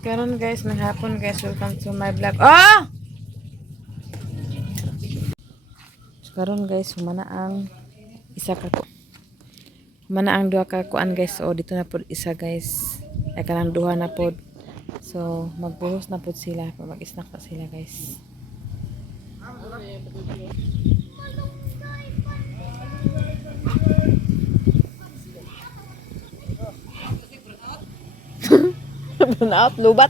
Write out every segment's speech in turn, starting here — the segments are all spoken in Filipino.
Karon guys, may hapon guys, welcome to my vlog. Oh! Karon guys, humana ang isa ka ko. Humana ang duha ka kuan guys. So dito na pod isa guys. Ay kanang duha na pod. So magbuhos na pod sila, mag-snack pa sila guys. Burnout, lubat.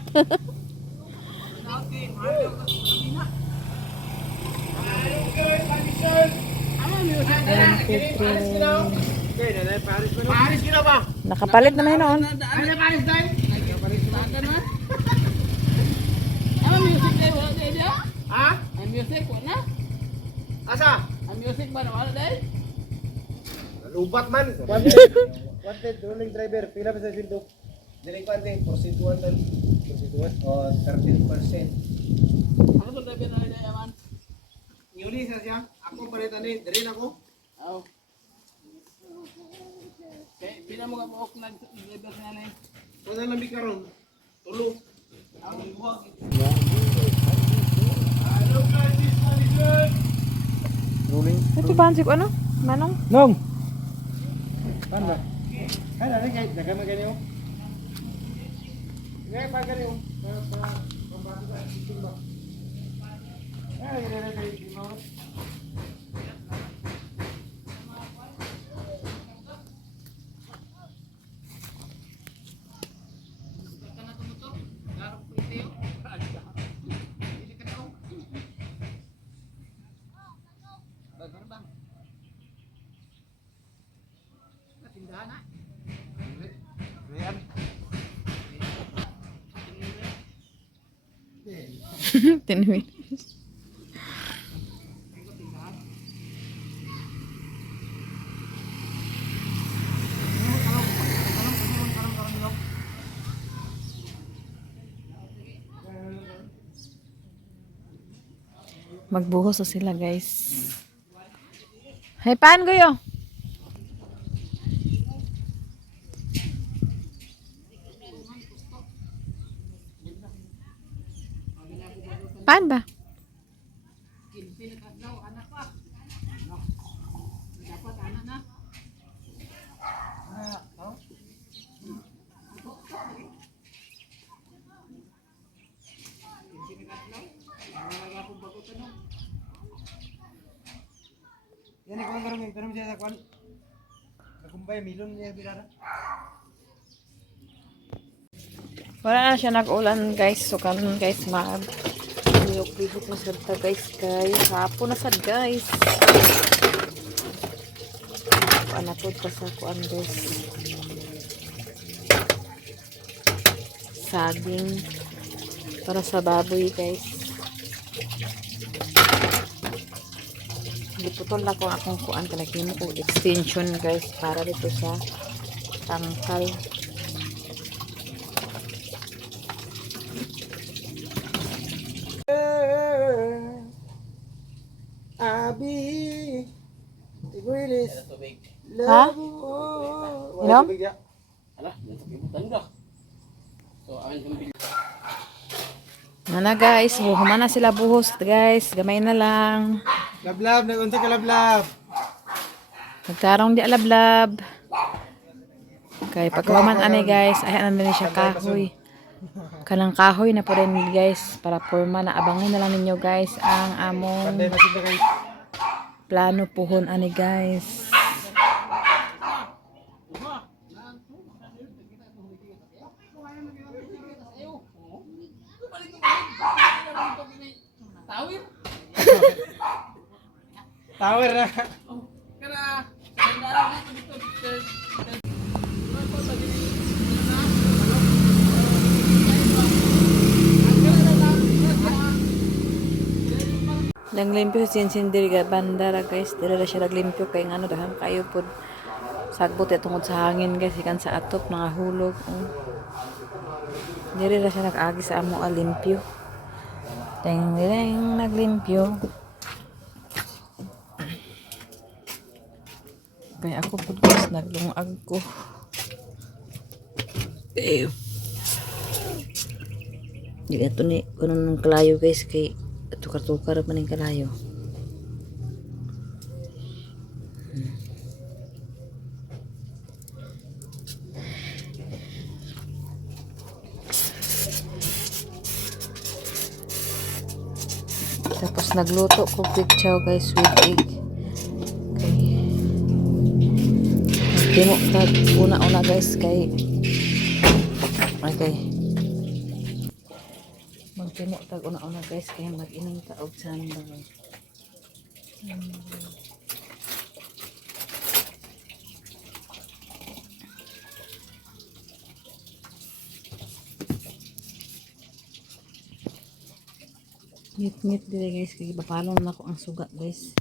Nakapalit naman yun noon. Music day wala day dia? Ha? Ang music wala? Asa? Ang music ba na wala day? Lubat man. Wanted rolling driver, pila ba sa sindok? Delinquente, prostituan man. Prostituan? O, 13%. Ano to driver na day man? Yuli sa siya, ako palitan ni, dirin ako. Aw. Okay, pila mo ka buok na driver nga ni? Kung na lamig karon, tulo. Ang buwag. Ito ba si ano? Manong? Nong! Ano? Ano rin kahit nagama ganyan? Ngayon pa ganyan. Pambato sa isin ba? Ay, ganyan kayo. Di mo? Tinuwi. Magbuhos na sila guys. Hey, paan guyo? Paan ba? Yan ikaw ang karoon siya sa kwan. Nakumbay, milon niya binara. Wala na siya nag-ulan guys. So karon guys lihok-lihok na sad ta guys. Hapon na sad guys. Anapod pa sa kuan guys. Saging para sa baboy guys. Giputol na ko akong kuan kanagimo ko extension guys para dito sa tangkal. Abi, Tiguilis. Ha? Inom? Ala, tanda. So amin kung Na guys, humana sila buhos guys. Gamay na lang. Lablab, nagunta ka lablab. Nagtarong di alablab. Kay pagkaman ani guys, ayan na siya kahoy. Kanang kahoy na po rin guys para forma na abangin na lang ninyo guys ang among Panday na sila kayo. plano puhon ani guys. Tower na. Kara, sandara na dito. Naglimpyo si Sinsindir bandara guys. Dira siya naglimpyo kay ngano dahang kayo pod sagbot tungod sa hangin guys ikan sa atop nangahulog. Diri ra siya nag-agi sa amo alimpyo. Ding naglimpyo. Kaya ako po guys, naglungag ko. Di ato ni kuno ng kalayo guys kay tukar-tukar man ning kalayo. Tapos nagluto ko pitchaw guys with egg. Timo tag una-una guys kay okay. Magtimo tag una-una guys kay mag-inom ta og sandal. Ngit-ngit dire guys kay papalon na ko ang suga guys.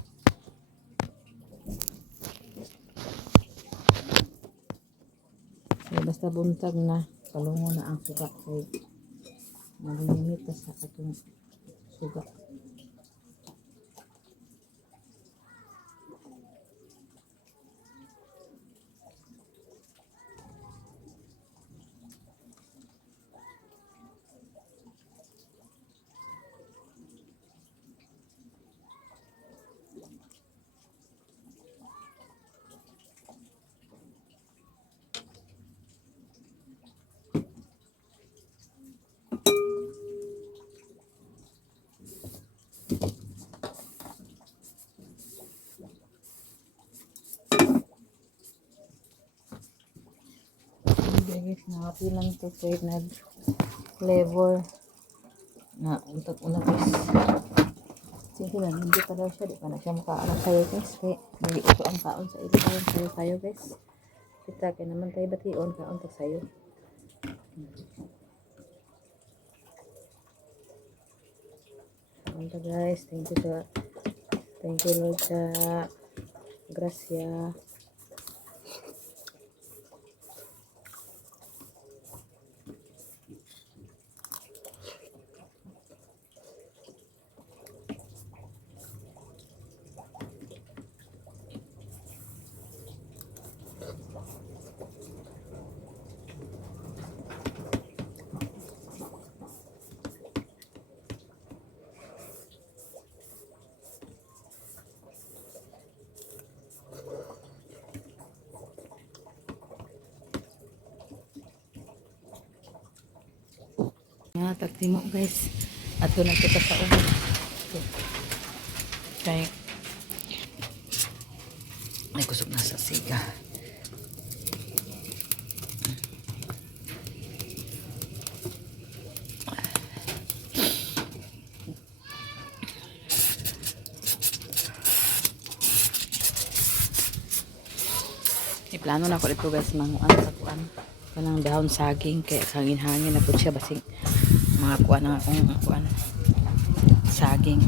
So, basta buntag na palungo na ang suga kay malimit na sa atong suga. Guys, nakapilang to kay nag flavor na untag una guys. Sige lang, hindi pa daw siya, di pa na siya makaalam sa'yo guys. Kaya nag ito ang kaon sa ilo sa'yo guys. Kita kaya naman tayo bation kaon tag sa'yo. Kaon ta guys, thank you Lord sa grasya. Tagtimo guys at doon na kita sa ulo kay ay kusog na sa siga. Iplano na ko dito guys manguan sa kuan kanang dahon saging kay hangin-hangin na po siya basing mga kuan na akong kuan saging.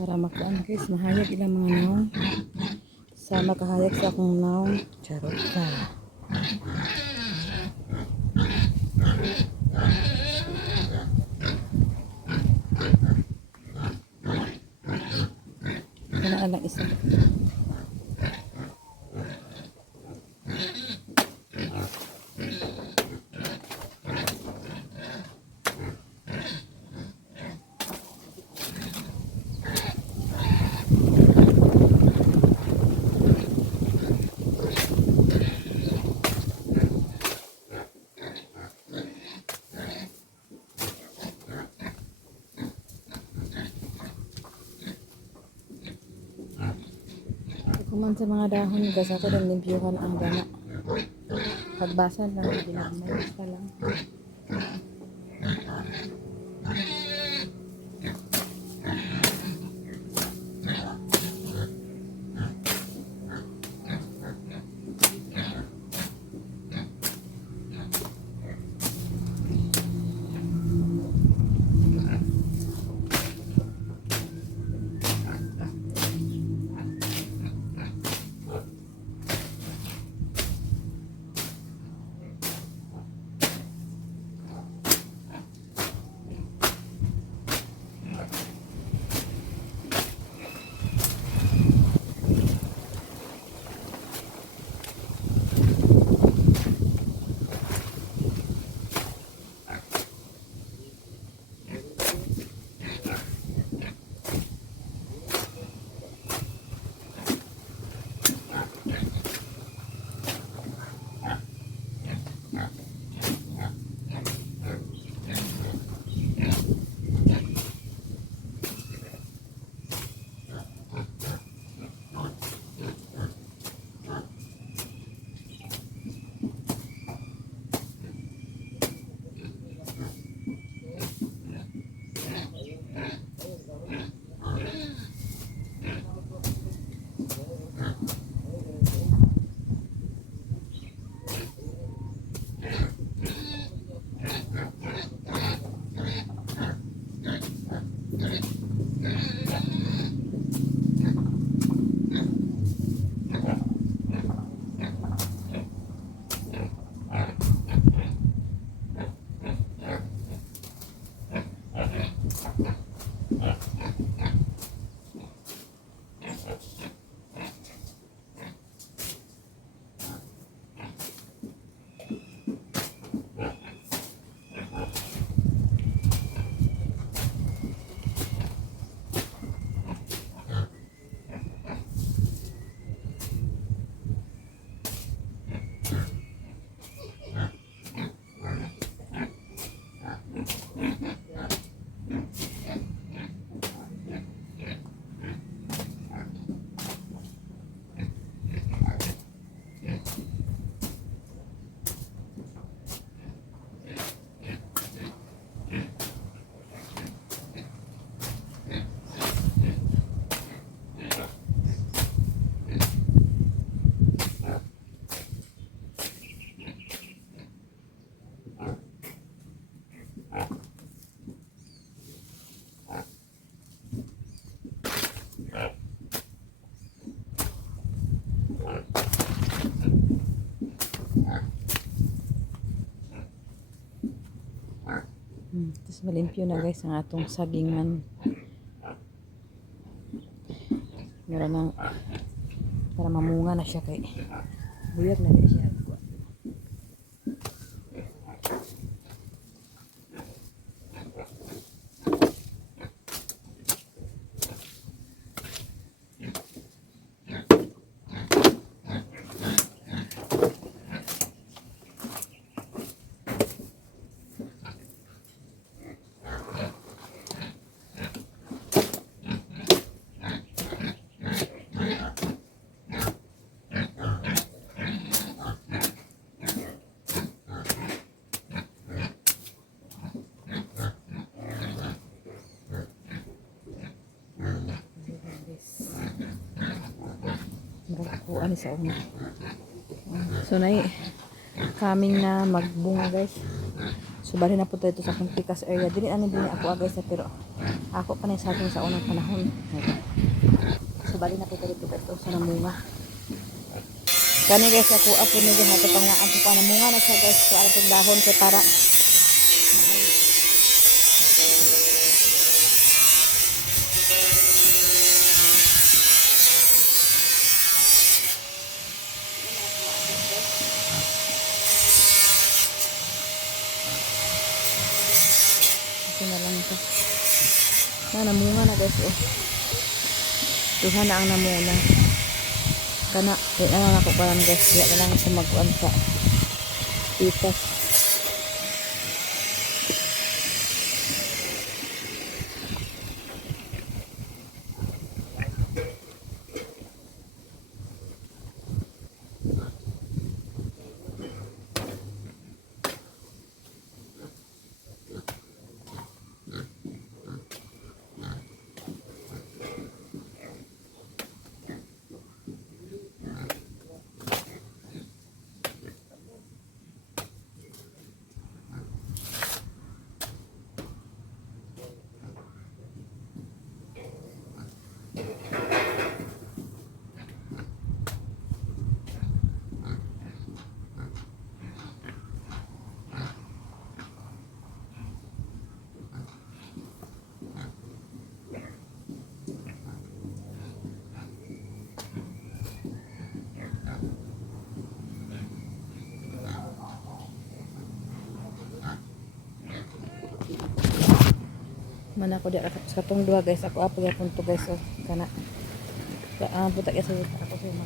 Para makuan guys, mahayag ilang mga naong. Sa makahayag sa akong naong. Charot ka. Kana lang isa. Human sa mga dahon guys, ato din limpyuhan ang gana. Pagbasa lang, ginagmalis pa lang. Tapos malimpyo na guys ang atong sagingan. Mura nang para mamunga na siya kay buyag na guys siya. Kuan sa una. So nay coming na magbunga guys. So bali na po tayo sa Punticas area. Dili ani din ako guys pero ako pa sa akin sa unang panahon. So bali na po tayo dito sa namunga. Kani guys ako apo ni guys ato pang naan pa namunga na siya guys so ato dahon kay para na lang ito. Namunga na guys oh. Duha na ang namuna. Kana, na lang ako parang guys. Diya na lang sa mag-uan sa itas. Mana ko di sa katong duha guys. Ako apo gyapon to guys. So kana. Putak ya sa ako sa mga.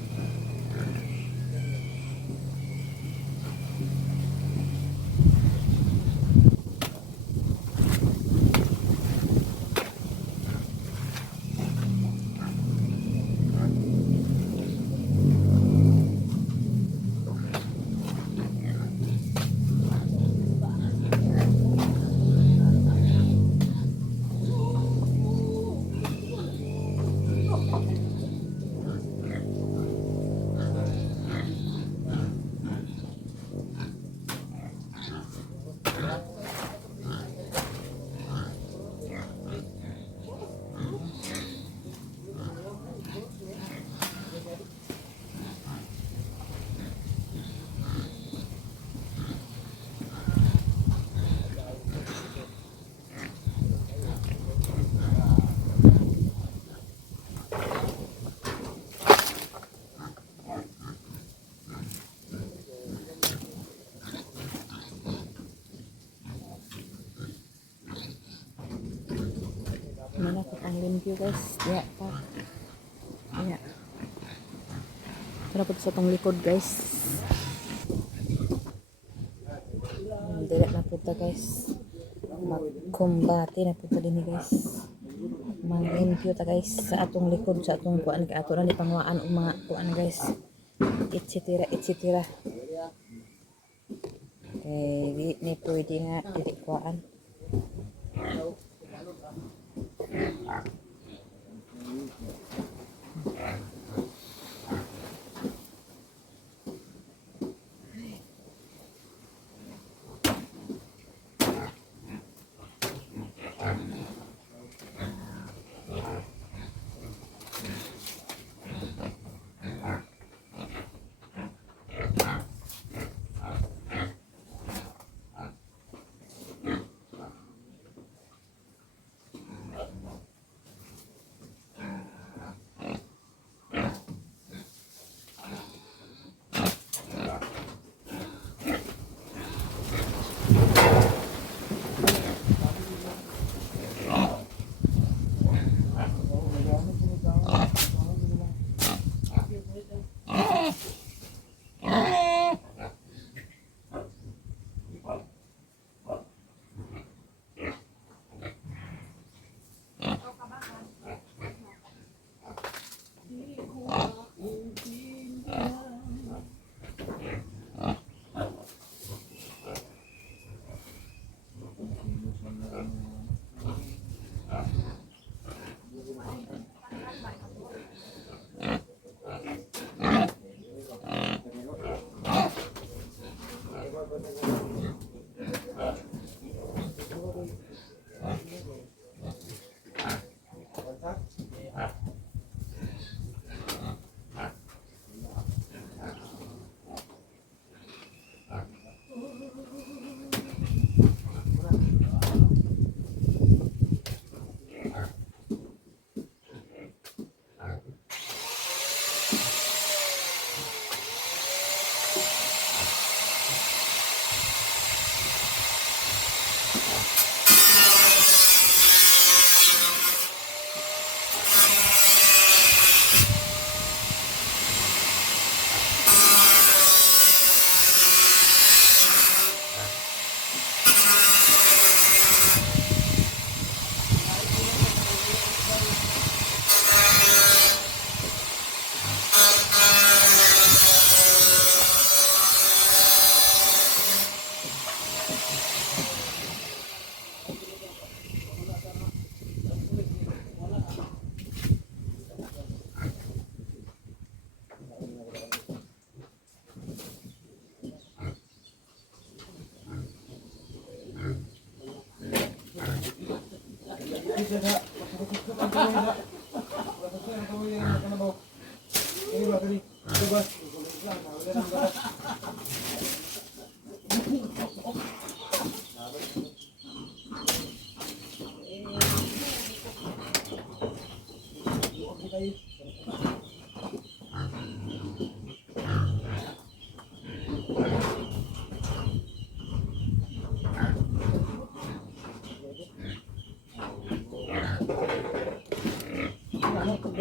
Mana ko pang limpyo guys. Ya pa. Ya. Para po sa tong likod guys. Dire na po ta guys. Magkumbati na po ta din guys. Manglimpyo ta guys sa atong likod sa atong kuan kay ato na ni pangwaan og mga kuan guys. Etc. etc. Eh ni pwede nga dili kuan.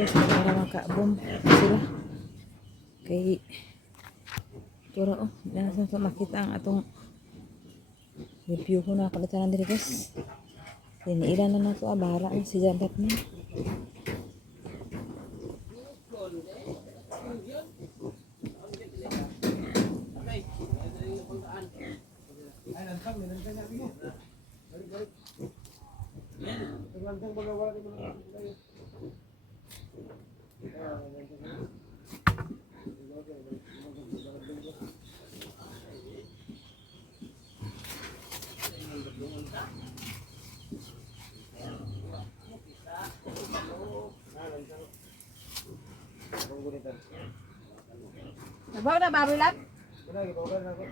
guys para maka-boom sila. Kay pero nasa sa makita ang atong review ko na palitan diri guys. Iniilan na nato bahala na si Jan Batman. Ay, nantang nabi mo. Balik. Nantang baga wala din mga tayo. Nabaw na babilat. Kuna gibawagan na ako.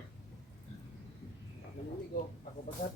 Ako pasat.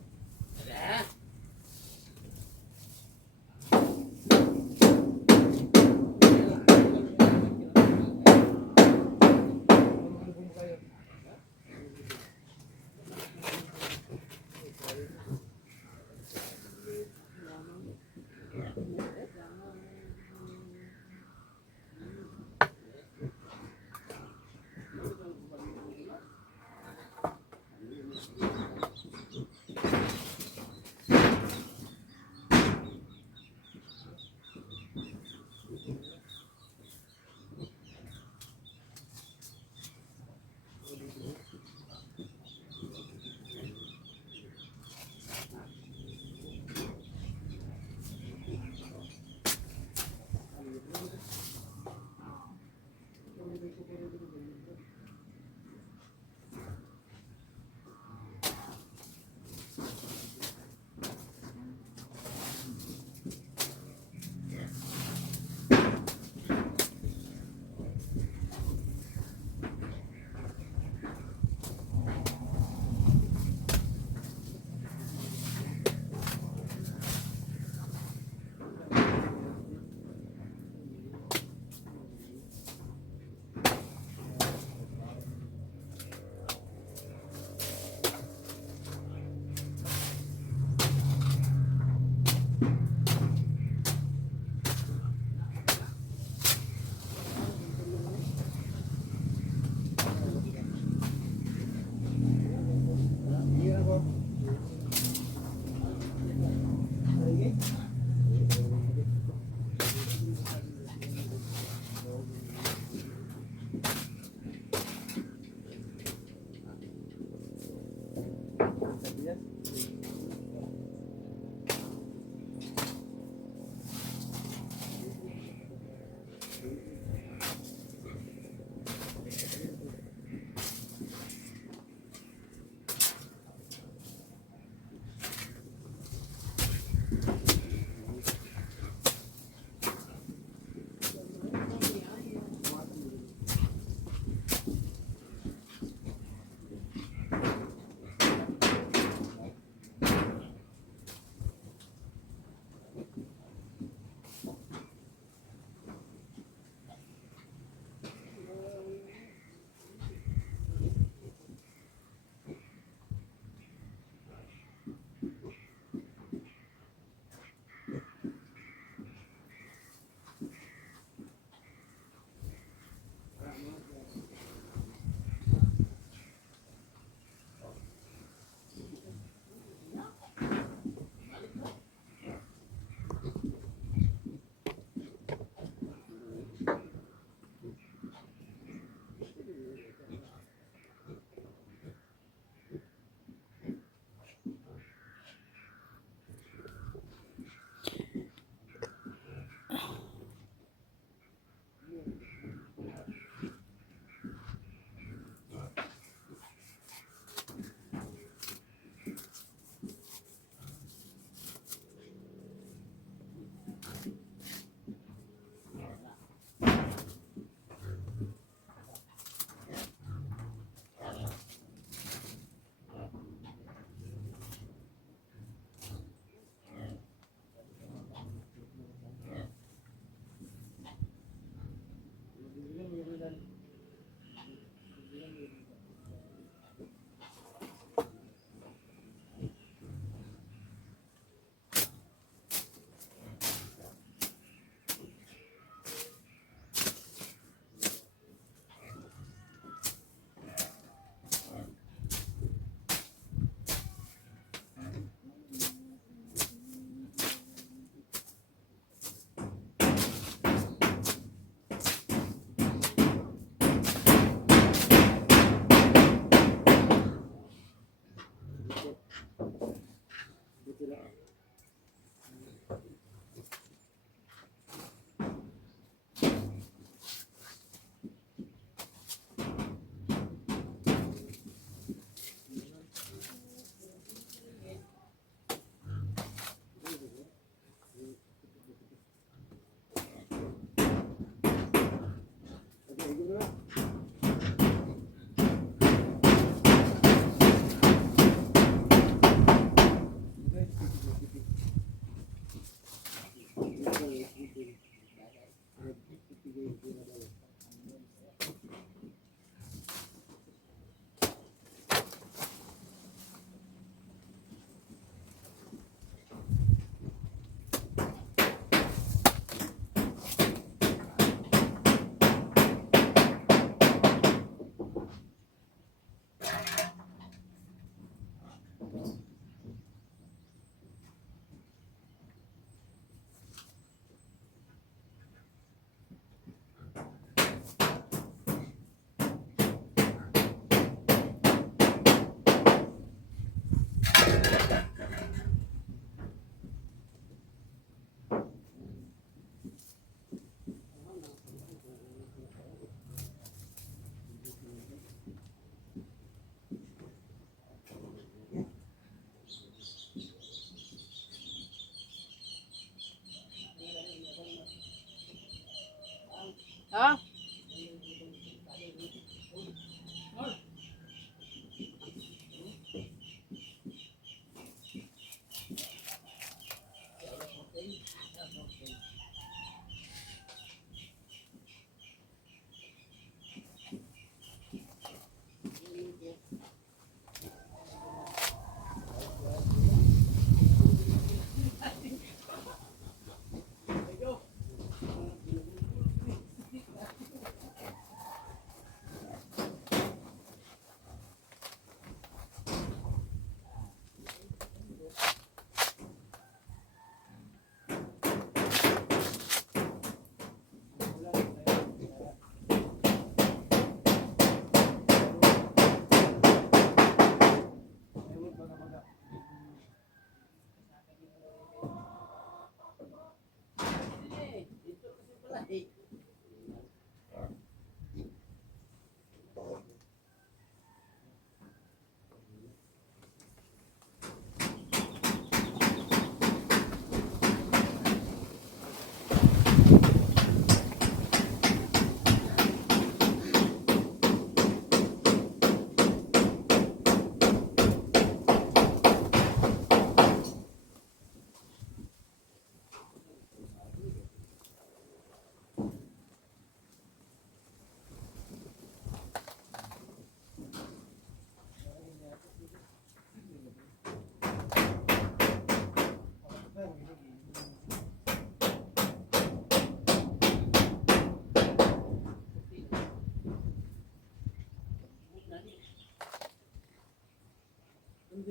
Ako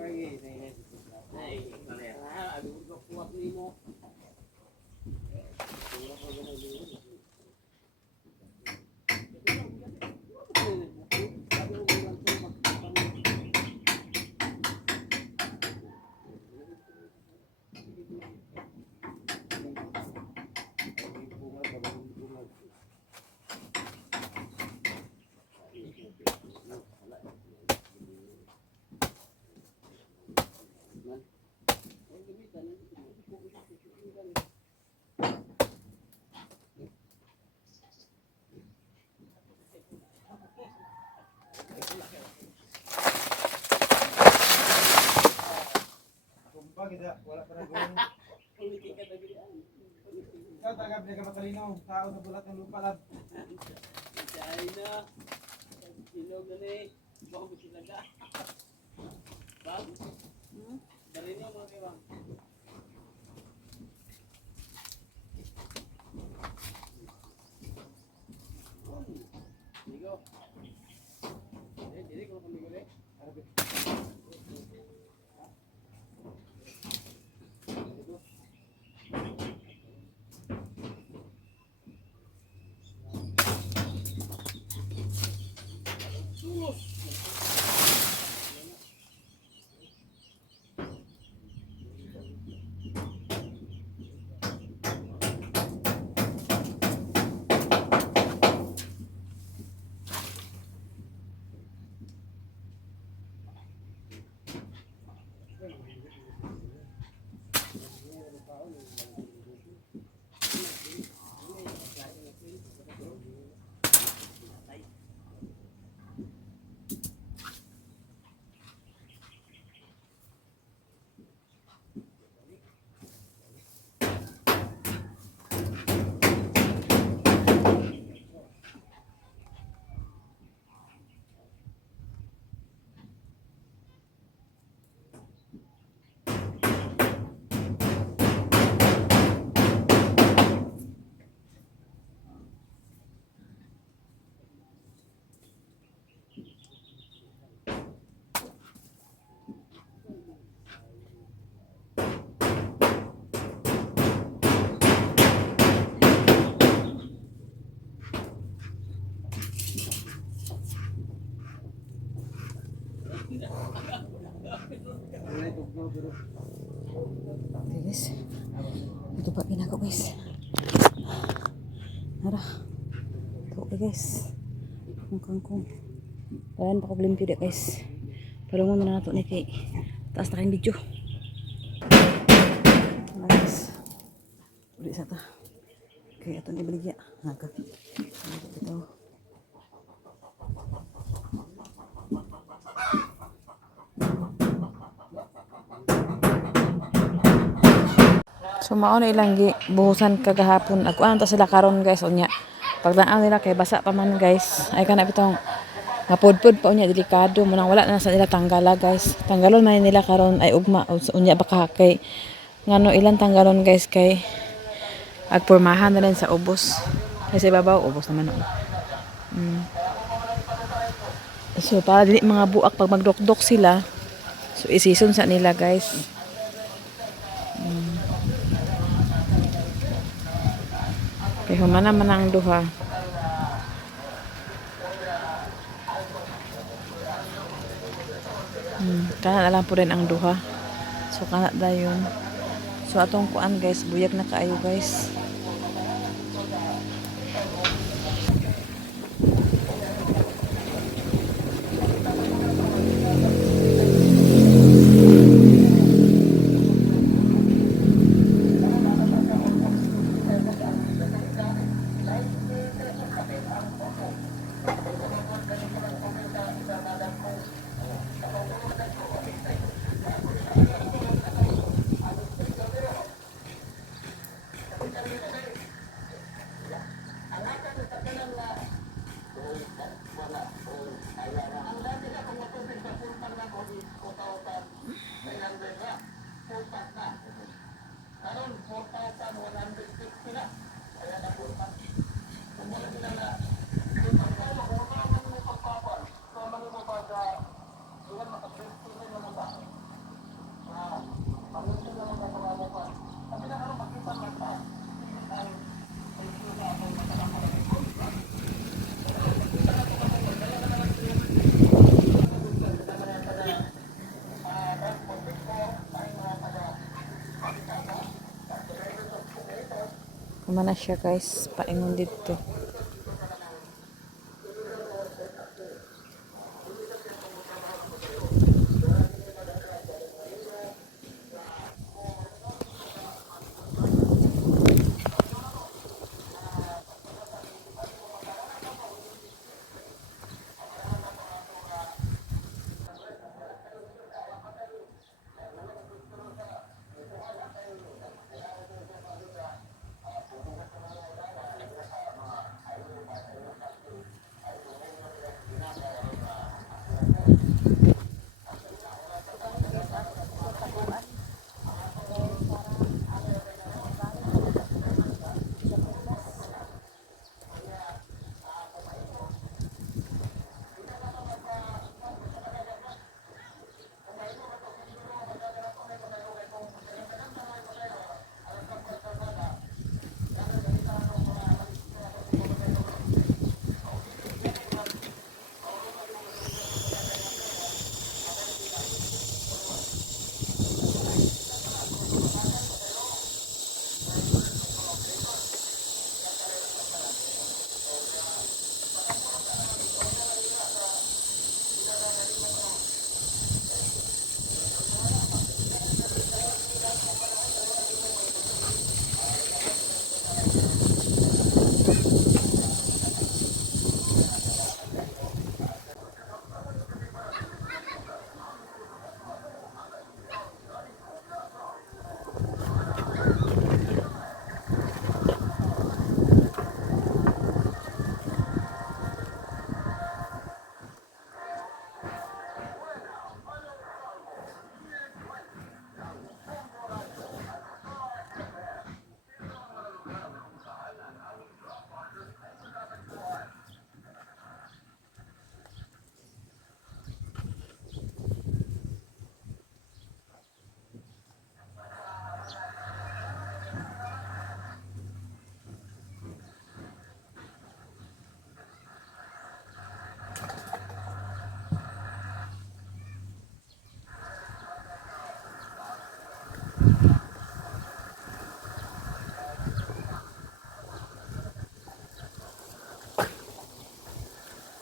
lagi. Abi ko kuwat nimo. Kumpag kita, wala pa na gawin. Ikaw, tagab niya ka matalino. Tao sa bulat ng lupa lad. China. Ilog na ni. Bako mo sila ka. Bang? Dari niyo mga kibang. Ligo. Jadi kalau kami boleh. Okay guys, ito pa ginagawa guys. Nara, ito okay guys. Ang kangkong. Kaya pa ko limpyo di guys. Palungon na nato ni kay taas na kayong video. Guys, ulit sa ta. Okay, ito ni baligya. Naga. Ito. So mao na ilang buhusan kagahapon. Agkuan ta sila karon guys unya. Pagdaan nila kay basa pa man guys. Ay kana bitong mapudpud pa unya delikado mo nang wala na sa nila tanggala guys. Tanggalon man nila karon ay ugma unya baka kay ngano ilang tanggalon guys kay agpormahan na rin sa ubos. Kasi babaw ubos naman no. So para dili mga buak pag magdokdok sila. So isison sa nila guys. Kaya humana man ang duha. Kana na lang po rin ang duha. So kana dayon. So atong kuan guys, buyag na kaayo guys. Sumana siya guys, paingon dito.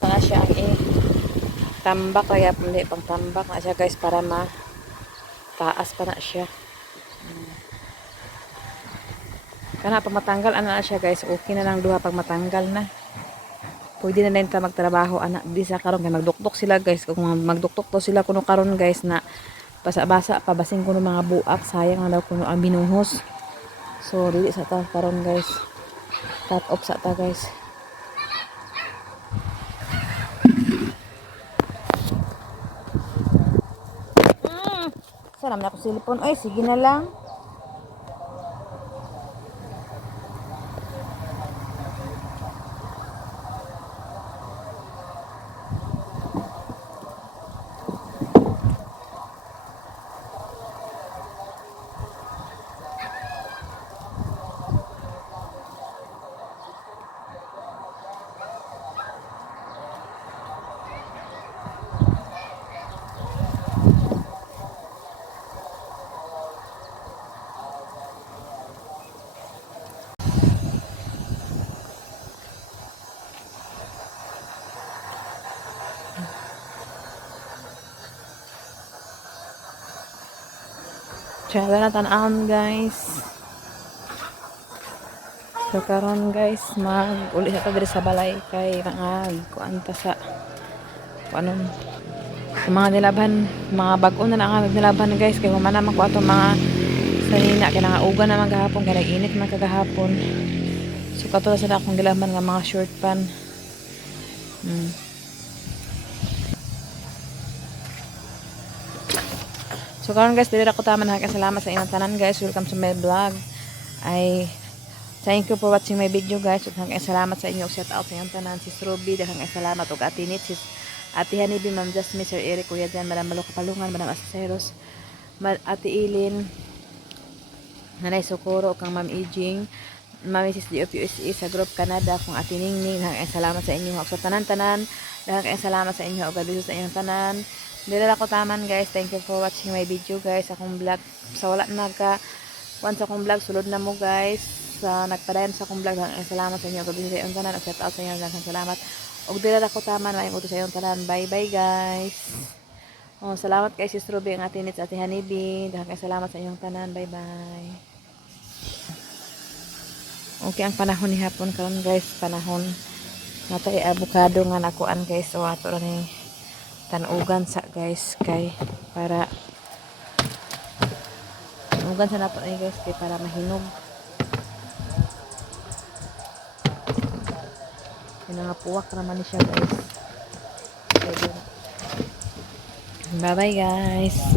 Na siya ang tambak kaya hindi pang tambak na siya guys para taas pa na siya. Kana pag matanggal ana na siya guys, okay na lang duha pag matanggal na. Pwede na din ta magtrabaho ana di sa karon kay magduktok sila guys. Kung magduktok to sila kuno karon guys na basa-basa pabasin kuno mga buak, sayang na daw kuno ang binuhos. So dili sa ta karon guys. Cut off sa ta guys. Salam na ako silipon. Ay, sige na lang. Tsaka na tan-an guys. So karon guys, mag-uli sa ta diri sa balay kay mga kuanta sa kuanon sa mga nilaban, mga bag-o na lang nilaban guys kay humana man ko ato mga sanina kay nangaugan na magahapon kay nag-init man kagahapon. So katulad sa akong gilaban nga mga short pan. So karon guys, dili ra ko taman salamat sa inyong tanan guys. Welcome to my vlog. Thank you for watching my video guys. Ug salamat sa inyo. Shout out sa inyong tanan, Sis Ruby, daghang salamat ug Ate Nit, Sis Ate Hanibi, Ma'am Jasmine, Sir Eric, Kuya Jan, Madam Malo Kapalungan, Madam Asaseros, Ate Ilin, Nanay Socorro, kang Ma'am Ijing, Ma'am Mrs. DOPUSE sa Group Canada, kung Ate Ningning, daghang salamat sa inyo. Ug sa tanan-tanan, daghang salamat sa inyo ug God bless sa inyong tanan. Dili ra ko taman guys. Thank you for watching my video guys. Akong vlog sa wala nagka once akong vlog sulod na mo guys. sa nagpadayon sa akong vlog. Salamat sa inyo. Gabi sa iyong tanan. Shout out sa inyo. Daghang salamat. Og dira na ko taman. Maayong utos sa iyong tanan. Bye bye guys. Oh, salamat kay Sis Ruby, ang atin at Ate Hanibi. Daghang salamat sa iyong tanan. Bye bye. Okay ang panahon ni hapon karon guys. Panahon. Natay avocado nga nakuan guys. So ato ra ni tanugan sa guys kay para tanugan sa nato ni guys kay para mahinog. Pinangapuwak naman ni siya guys. Bye bye guys.